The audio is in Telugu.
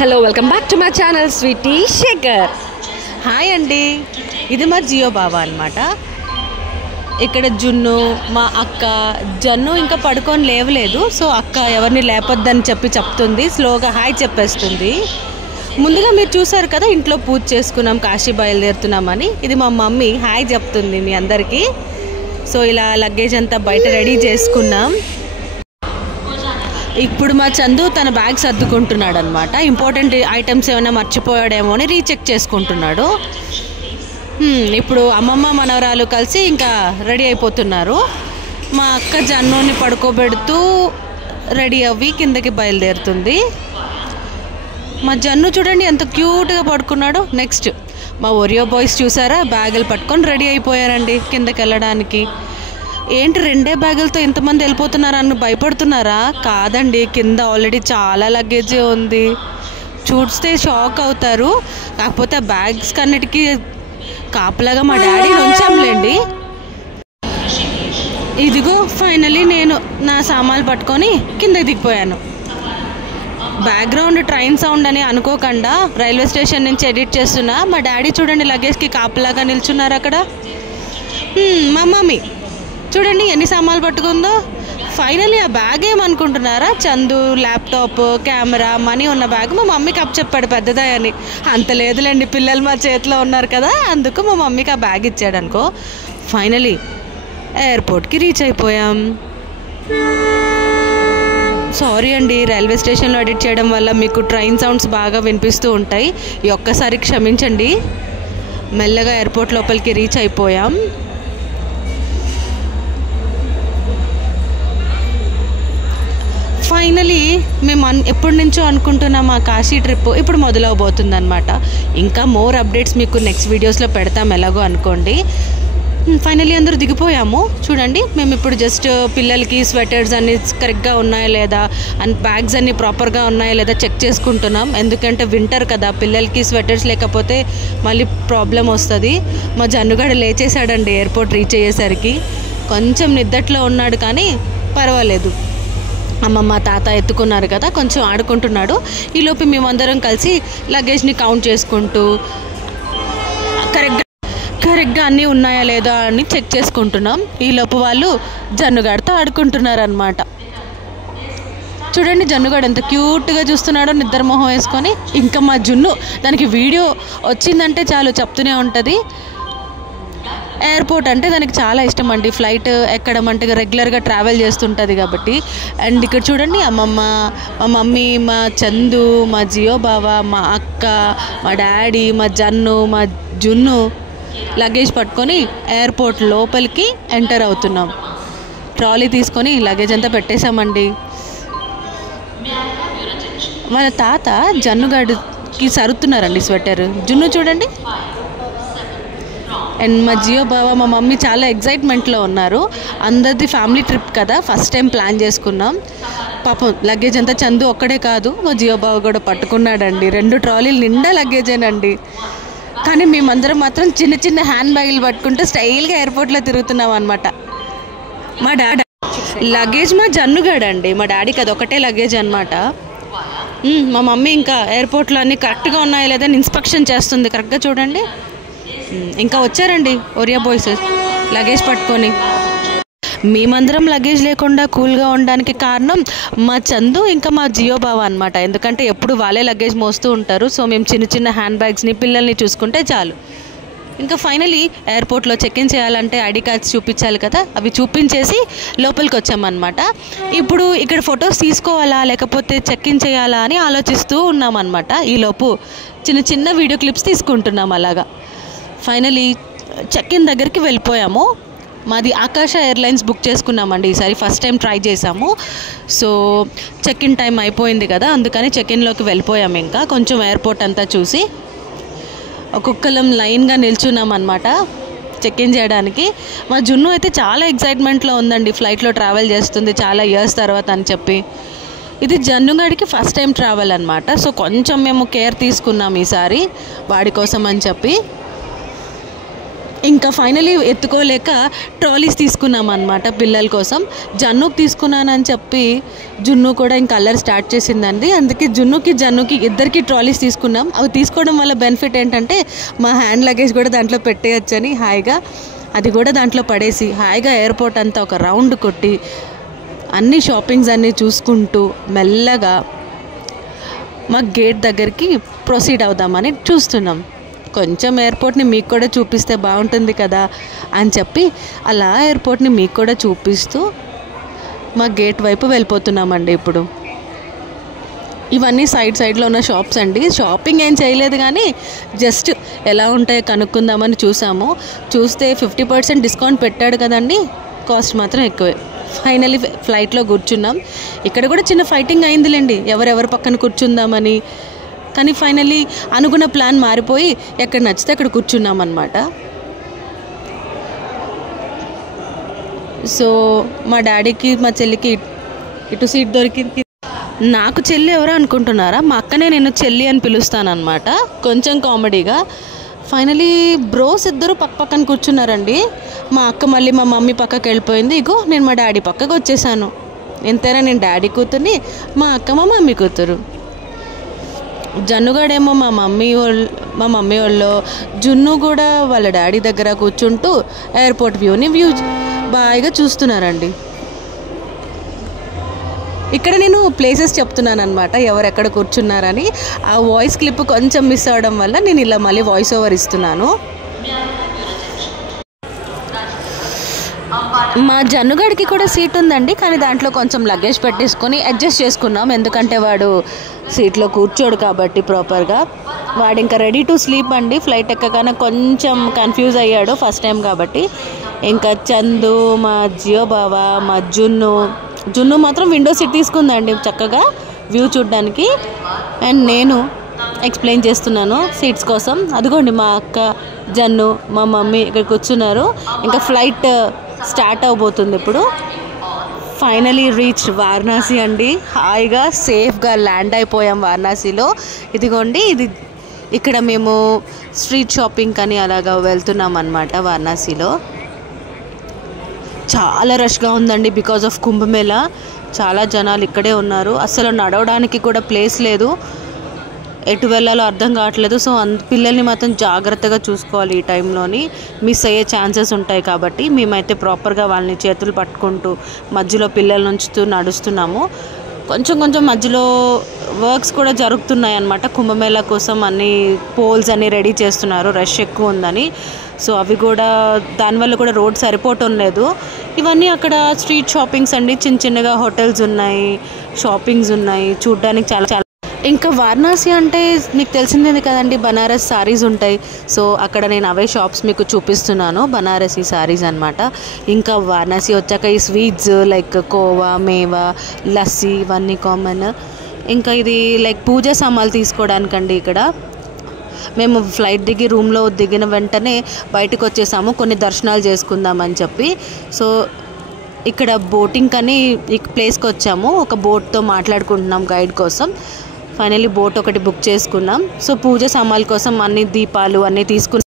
Hello welcome back to my channel Sweety Shekhar. Hi అండి, ఇది మా జియో బాబా అనమాట. ఇక్కడ జున్ను మా అక్క జన్ను ఇంకా పడుకొని లేవలేదు. సో అక్క ఎవరిని లేపొద్దని చెప్తుంది, స్లోగా హాయ్ చెప్పేస్తుంది. ముందుగా మీరు చూసారు కదా, ఇంట్లో పూజ చేసుకున్నాం, కాశీ బయలుదేరుతున్నామని. ఇది మా మమ్మీ హాయ్ చెప్తుంది మీ అందరికీ. సో ఇలా లగేజ్ అంతా బయట రెడీ చేసుకున్నాం. ఇప్పుడు మా చందు తన బ్యాగ్ సర్దుకుంటున్నాడు అనమాట. ఇంపార్టెంట్ ఐటమ్స్ ఏమైనా మర్చిపోయాడేమో అని రీచెక్ చేసుకుంటున్నాడు. ఇప్పుడు అమ్మమ్మ మనవరాలు కలిసి ఇంకా రెడీ అయిపోతున్నారు. మా అక్క జన్నుని పడుకోబెడుతూ రెడీ అవ్వి కిందకి బయలుదేరుతుంది. మా జన్ను చూడండి ఎంత క్యూట్గా పడుకున్నాడు. నెక్స్ట్ మా ఒరియో బాయ్స్ చూసారా, బ్యాగులు పట్టుకొని రెడీ అయిపోయారండి కిందకి వెళ్ళడానికి. ఏంటి రెండే బ్యాగులతో ఇంతమంది వెళ్ళిపోతున్నారని భయపడుతున్నారా? కాదండి, కింద ఆల్రెడీ చాలా లగేజే ఉంది. చూస్తే షాక్ అవుతారు. కాకపోతే ఆ బ్యాగ్స్ కన్నిటికీ కాపలాగా మా డాడీ ఉంచాంలేండి. ఇదిగో ఫైనలీ నేను నా సామాన్లు పట్టుకొని కింద దిగిపోయాను. బ్యాక్గ్రౌండ్ ట్రైన్ సౌండ్ అని అనుకోకుండా రైల్వే స్టేషన్ నుంచి ఎడిట్ చేస్తున్నా. మా డాడీ చూడండి లగేజ్కి కాపలాగా నిల్చున్నారు అక్కడ. మా మమ్మీ చూడండి ఎన్ని సామాన్లు పట్టుకుందో. ఫైనల్లీ ఆ బ్యాగ్ ఏమనుకుంటున్నారా, చందు ల్యాప్టాప్, కెమెరా, మనీ ఉన్న బ్యాగ్ మా మమ్మీకి చెప్పాడు పెద్దదా అని. అంత లేదులేండి, పిల్లలు మా చేతిలో ఉన్నారు కదా, అందుకు మా మమ్మీకి ఆ బ్యాగ్ ఇచ్చాడు అనుకో. ఫైనల్లీ ఎయిర్పోర్ట్కి రీచ్ అయిపోయాం. సారీ అండి, రైల్వే స్టేషన్లో ఎడిట్ చేయడం వల్ల మీకు ట్రైన్ సౌండ్స్ బాగా వినిపిస్తూ ఉంటాయి. ఈ ఒక్కసారి క్షమించండి. మెల్లగా ఎయిర్పోర్ట్ లోపలికి రీచ్ అయిపోయాం. ఫైనలీ మేము ఎప్పటి నుంచో అనుకుంటున్నాం మా కాశీ ట్రిప్ ఇప్పుడు మొదలవబోతుంది అనమాట. ఇంకా మోర్ అప్డేట్స్ మీకు నెక్స్ట్ వీడియోస్లో పెడతాం ఎలాగో అనుకోండి. ఫైనలీ అందరూ దిగిపోయాము. చూడండి మేము ఇప్పుడు జస్ట్ పిల్లలకి స్వెటర్స్ అన్నీ కరెక్ట్గా ఉన్నాయా లేదా, అండ్ బ్యాగ్స్ అన్నీ ప్రాపర్గా ఉన్నాయా లేదా చెక్ చేసుకుంటున్నాం. ఎందుకంటే వింటర్ కదా, పిల్లలకి స్వెటర్స్ లేకపోతే మళ్ళీ ప్రాబ్లం వస్తుంది. మా జన్నుగాడు లేచేసాడండి ఎయిర్పోర్ట్ రీచ్ అయ్యేసరికి. కొంచెం నిద్దట్లో ఉన్నాడు కానీ పర్వాలేదు. అమ్మమ్మ తాత ఎత్తుకున్నారు కదా, కొంచెం ఆడుకుంటున్నాడు. ఈలోపు మేమందరం కలిసి లగేజ్ని కౌంట్ చేసుకుంటూ కరెక్ట్గా అన్నీ ఉన్నాయా లేదా అని చెక్ చేసుకుంటున్నాం. ఈలోపు వాళ్ళు జన్నుగాడితో ఆడుకుంటున్నారు అనమాట. చూడండి జన్నుగాడు ఎంత క్యూట్గా చూస్తున్నాడో నిద్ర మొహం వేసుకొని. ఇంకా మా జున్ను దానికి వీడియో వచ్చిందంటే చాలు చెప్తూనే ఉంటుంది. ఎయిర్పోర్ట్ అంటే దానికి చాలా ఇష్టం అండి. ఫ్లైట్ ఎక్కడం అంటే రెగ్యులర్గా ట్రావెల్ చేస్తుంటుంది కాబట్టి. అండ్ ఇక్కడ చూడండి అమ్మమ్మ, మా మమ్మీ, మా చందు, మా జియో బావ, మా అక్క, మా డాడీ, మా జన్ను, మా జున్ను లగేజ్ పట్టుకొని ఎయిర్పోర్ట్ లోపలికి ఎంటర్ అవుతున్నాం. ట్రాలీ తీసుకొని లగేజ్ అంతా పెట్టేశామండి. వాళ్ళ తాత జన్నుగాడికి సరుతున్నారండి స్వెటర్. జున్ను చూడండి. అండ్ మా జియో బావ, మా మమ్మీ చాలా ఎగ్జైట్మెంట్లో ఉన్నారు. అందరిది ఫ్యామిలీ ట్రిప్ కదా, ఫస్ట్ టైం ప్లాన్ చేసుకున్నాం. పాపం లగేజ్ అంతా చందు ఒక్కడే కాదు, మా జియో బావ కూడా పట్టుకున్నాడండి. 2 ట్రాలీలు నిండా లగేజేనండి. కానీ మేమందరం మాత్రం చిన్న చిన్న హ్యాండ్ బ్యాగులు పట్టుకుంటూ స్టైల్గా ఎయిర్పోర్ట్లో తిరుగుతున్నాం అనమాట. మా డాడీ లగేజ్ మా జన్నుగాడండి, మా డాడీకి అది ఒకటే లగేజ్ అనమాట. మా మమ్మీ ఇంకా ఎయిర్పోర్ట్లో అన్నీ కరెక్ట్గా ఉన్నాయా లేదని ఇన్స్పెక్షన్ చేస్తుంది. కరెక్ట్గా చూడండి. ఇంకా వచ్చారండి ఒరియా బాయ్స్ లగేజ్ పట్టుకొని. మేమందరం లగేజ్ లేకుండా కూల్గా ఉండడానికి కారణం మా చందు ఇంకా మా జియో బావ అనమాట. ఎందుకంటే ఎప్పుడు వాళ్ళే లగేజ్ మోస్తూ ఉంటారు. సో మేము చిన్న చిన్న హ్యాండ్ బ్యాగ్స్ని, పిల్లల్ని చూసుకుంటే చాలు. ఇంకా ఫైనలీ ఎయిర్పోర్ట్లో చెక్ ఇన్ చేయాలంటే ఐడి కార్డ్స్ చూపించాలి కదా, అవి చూపించేసి లోపలికి వచ్చామన్నమాట. ఇప్పుడు ఇక్కడ ఫొటోస్ తీసుకోవాలా లేకపోతే చెక్ ఇన్ చేయాలా అని ఆలోచిస్తూ ఉన్నామన్నమాట. ఈలోపు చిన్న చిన్న వీడియో క్లిప్స్ తీసుకుంటున్నాం అలాగా. ఫైనలీ చెక్ ఇన్ దగ్గరికి వెళ్ళిపోయాము. మాది ఆకాశ ఎయిర్లైన్స్ బుక్ చేసుకున్నామండి. ఈసారి ఫస్ట్ టైం ట్రై చేసాము. సో చెక్ ఇన్ టైం అయిపోయింది కదా, అందుకని చెక్ ఇన్లోకి వెళ్ళిపోయాము. ఇంకా కొంచెం ఎయిర్పోర్ట్ అంతా చూసి ఒక్కొక్కరం లైన్గా నిల్చున్నాం అనమాట చెక్ ఇన్ చేయడానికి. మా జున్ను అయితే చాలా ఎగ్జైట్మెంట్లో ఉందండి, ఫ్లైట్లో ట్రావెల్ చేస్తుంది చాలా ఇయర్స్ తర్వాత అని చెప్పి. ఇది జన్నుగాడికి ఫస్ట్ టైం ట్రావెల్ అనమాట. సో కొంచెం మేము కేర్ తీసుకున్నాం ఈసారి వాడి కోసం అని చెప్పి. ఇంకా ఫైనలీ ఎత్తుకోలేక ట్రాలీస్ తీసుకున్నాం అనమాట పిల్లల కోసం. జన్నుకి తీసుకున్నానని చెప్పి జున్ను కూడా ఇంకా అల్లరి స్టార్ట్ చేసిందండి. అందుకే జన్నుకి ఇద్దరికి ట్రాలీస్ తీసుకున్నాం. అవి తీసుకోవడం వల్ల బెనిఫిట్ ఏంటంటే మా హ్యాండ్ లగేజ్ కూడా దాంట్లో పెట్టేయచ్చని హాయిగా అది కూడా దాంట్లో పడేసి హాయిగా ఎయిర్పోర్ట్ అంతా ఒక రౌండ్ కొట్టి అన్ని షాపింగ్స్ అన్నీ చూసుకుంటూ మెల్లగా మా గేట్ దగ్గరికి ప్రొసీడ్ అవుదామని చూస్తున్నాం. కొంచెం ఎయిర్పోర్ట్ని మీకు కూడా చూపిస్తే బాగుంటుంది కదా అని చెప్పి అలా ఎయిర్పోర్ట్ని మీకు కూడా చూపిస్తూ మా గేట్ వైపు వెళ్ళిపోతున్నామండి. ఇప్పుడు ఇవన్నీ సైడ్లో ఉన్న షాప్స్ అండి. షాపింగ్ ఏం చేయలేదు కానీ జస్ట్ ఎలా ఉంటాయో కనుక్కుందామని చూసాము. చూస్తే 50% డిస్కౌంట్ పెట్టాడు కదండి, కాస్ట్ మాత్రం ఎక్కువే. ఫైనలీ ఫ్లైట్లో కూర్చున్నాం. ఇక్కడ కూడా చిన్న ఫైటింగ్ అయిందిలేండి, ఎవరెవరి పక్కన కూర్చుందామని. కానీ ఫైనలీ అనుకున్న ప్లాన్ మారిపోయి ఎక్కడ నచ్చితే అక్కడ కూర్చున్నాం అన్నమాట. సో మా డాడీకి మా చెల్లికి ఇటు సీట్ దొరికింది. నాకు చెల్లి ఎవరో అనుకుంటున్నారా, మా అక్కనే నేను చెల్లి అని పిలుస్తానమాట కొంచెం కామెడీగా. ఫైనలీ బ్రోస్ ఇద్దరు పక్కన కూర్చున్నారండి. మా అక్క మళ్ళీ మా మమ్మీ పక్కకి వెళ్ళిపోయింది. ఇగో నేను మా డాడీ పక్కకు వచ్చేసాను. ఎంతైనా నేను డాడీ కూతుర్ని, మా అక్క మా మమ్మీ కూతురు. జన్నుగాడేమో మా మమ్మీ వాళ్ళు, జున్ను కూడా వాళ్ళ డాడీ దగ్గర కూర్చుంటూ ఎయిర్పోర్ట్ వ్యూ బాగా చూస్తున్నారండి. ఇక్కడ నేను ప్లేసెస్ చెప్తున్నాను అనమాట ఎవరెక్కడ కూర్చున్నారని. ఆ వాయిస్ క్లిప్ కొంచెం మిస్ అవ్వడం వల్ల నేను ఇలా మళ్ళీ వాయిస్ ఓవర్ ఇస్తున్నాను. మా జన్నుగాడికి కూడా సీట్ ఉందండి, కానీ దాంట్లో కొంచెం లగేజ్ పెట్టేసుకొని అడ్జస్ట్ చేసుకున్నాం. ఎందుకంటే వాడు సీట్లో కూర్చోడు కాబట్టి ప్రాపర్గా. వాడు ఇంకా రెడీ టు స్లీప్ అండి. ఫ్లైట్ ఎక్కగానే కొంచెం కన్ఫ్యూజ్ అయ్యాడు ఫస్ట్ టైం కాబట్టి. ఇంకా చందు, మా జియో బావ, మా జున్ను మాత్రం విండో సీట్ తీసుకుందండి చక్కగా వ్యూ చూడడానికి. అండ్ నేను ఎక్స్ప్లెయిన్ చేస్తున్నాను సీట్స్ కోసం. అదిగోండి మా అక్క, జన్ను, మా మమ్మీ ఇక్కడ కూర్చున్నారు. ఇంకా ఫ్లైట్ స్టార్ట్ అవబోతుంది ఇప్పుడు. ఫైనలీ రీచ్ వారణాసి అండి. హాయిగా సేఫ్గా ల్యాండ్ అయిపోయాం వారణాసిలో. ఇదిగోండి ఇక్కడ మేము స్ట్రీట్ షాపింగ్ అని అలాగా వెళ్తున్నాం అన్నమాట. వారణాసిలో చాలా రష్గా ఉందండి బికాజ్ ఆఫ్ కుంభమేళా. చాలా జనాలు ఇక్కడే ఉన్నారు. అసలు నడవడానికి కూడా ప్లేస్ లేదు, ఎటు వెళ్ళాలో అర్థం కావట్లేదు. సో పిల్లల్ని మాత్రం జాగ్రత్తగా చూసుకోవాలి. ఈ టైంలోని మిస్ అయ్యే ఛాన్సెస్ ఉంటాయి కాబట్టి మేమైతే ప్రాపర్గా వాళ్ళని చేతులు పట్టుకుంటూ మధ్యలో పిల్లల నుంచుతూ నడుస్తున్నాము. కొంచెం మధ్యలో వర్క్స్ కూడా జరుగుతున్నాయి అన్నమాట. కుంభమేళా కోసం అన్ని పోల్స్ అన్నీ రెడీ చేస్తున్నారు, రష్ ఎక్కువ ఉందని. సో అవి కూడా దానివల్ల కూడా రోడ్ సరిపోవటం లేదు. ఇవన్నీ అక్కడ స్ట్రీట్ షాపింగ్స్ అండి. చిన్నగా హోటల్స్ ఉన్నాయి, షాపింగ్స్ ఉన్నాయి, చూడ్డానికి చాలా. ఇంకా వారణాసి అంటే మీకు తెలిసిందే కదండి, బనారస్ సారీస్ ఉంటాయి. సో అక్కడ నేను అవే షాప్స్ మీకు చూపిస్తున్నాను, బనారసీ సారీస్ అనమాట. ఇంకా వారణాసి వచ్చాక ఈ స్వీట్స్ లైక్ కోవా, మేవా, లస్సీ ఇవన్నీ కామన్. ఇంకా ఇది లైక్ పూజా సామాన్లు తీసుకోవడానికండి. ఇక్కడ మేము ఫ్లైట్ దిగి రూమ్లో దిగిన వెంటనే బయటకు వచ్చేసాము కొన్ని దర్శనాలు చేసుకుందామని చెప్పి. సో ఇక్కడ బోటింగ్ అని ఈ ప్లేస్కి వచ్చాము. ఒక బోట్తో మాట్లాడుకుంటున్నాం గైడ్ కోసం. ఫైనల్లీ బోట్ ఒకటి బుక్ చేసుకున్నాం. సో పూజ సామాన్ల కోసం అన్ని దీపాలు అన్నీ తీసుకున్నాం.